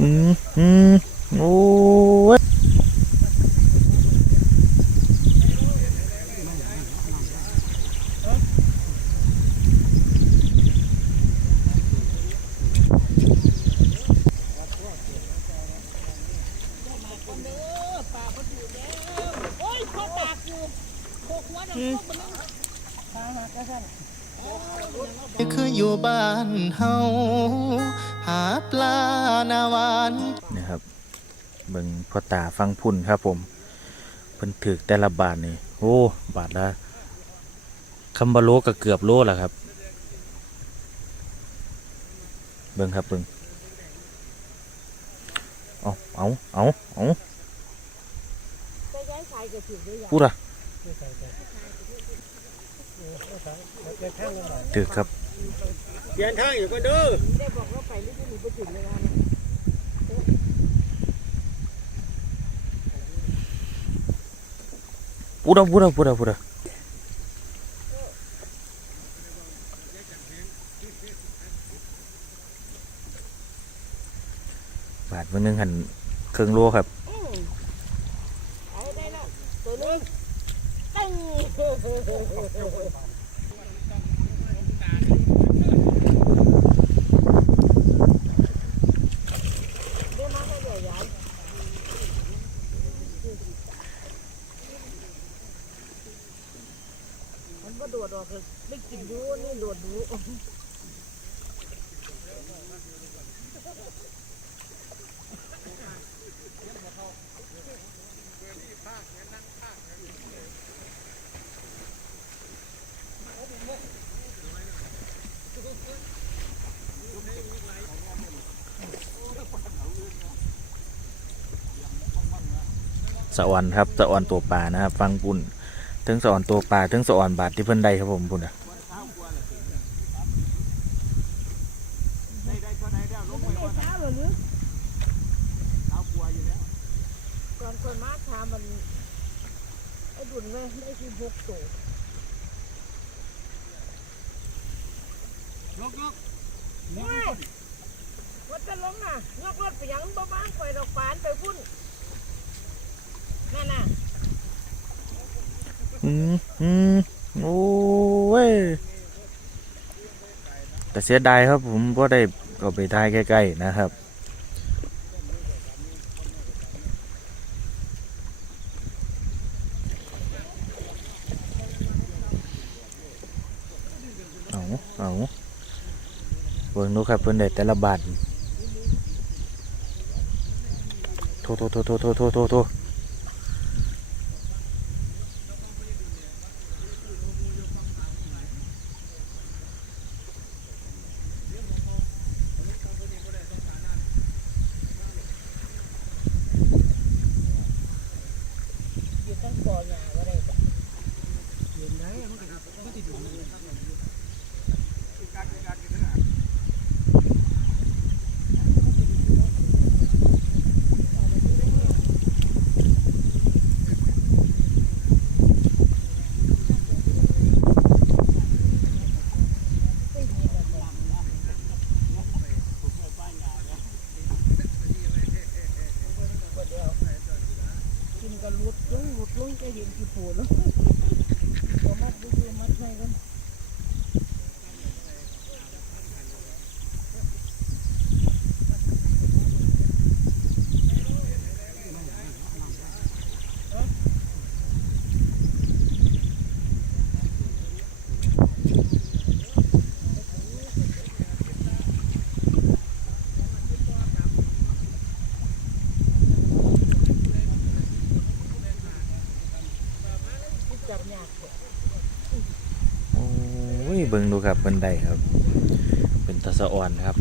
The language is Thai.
อืมอืมโอ้ยโอ้ยพ่อตากอยู่โคกหัวดังโคกมันตามมากระสั่น คืออยู่บ้านเฮาหาปลานาวานนี่ครับเบิ่งพ่อตาฟังพุ่นครับผมเพิ่นถือแต่ละบาทนี่โอ้บาทละคำบาโลก็เกือบโลแล้วครับ เบิ่งครับเบิ่งเอาเอาเอาเอาไปย้ายสายกระถิ่นด้วยอย่างพูดอะ ตึกครับเดินทางอยู่ก็เด้อได้บอกว่าไปนี่ก็มีประจุเวลาปูดาปูดาปูดาปูดาบาทวันนึงหันเครื่องโวครับ มาให้ใหญ่ใหญ่มันก็โดดออกเลยไม่กินดูนี่โดดดู สะออนครับสะออนตัวปลานะครับ ฟังปุ่นถึงสะออนตัวปลาถึงสะออนบาทที่เพิ่นได้ครับผมปุ่นอะไม่ได้เช้าหรือเอากลัวอยู่แล้วก่อนคนมาถามมันไอ้ดุนเลยได้คือหกตัวยกยกไม่วัดจะล้มน่ะยกรถไปยังบ้บ้านไปดอกปานไปพุ่นนั่นน่ะ อืมอืมโอ้ยแต่เสียดายครับผมก็ได้ก็ไปทายใกล้ๆนะครับเอาเอาเบิ่งดูครับเพิ่นได้แต่ละบาทโทโทโทโทโทโทโท นก็ลุดลงลุดลงจะเห็นกี่ปูแล้วก็มาดูมาช่วยกัน โทโอ้ยเบิ่งดูครับบันไดครับ เป็นตะสะอ่อนครับ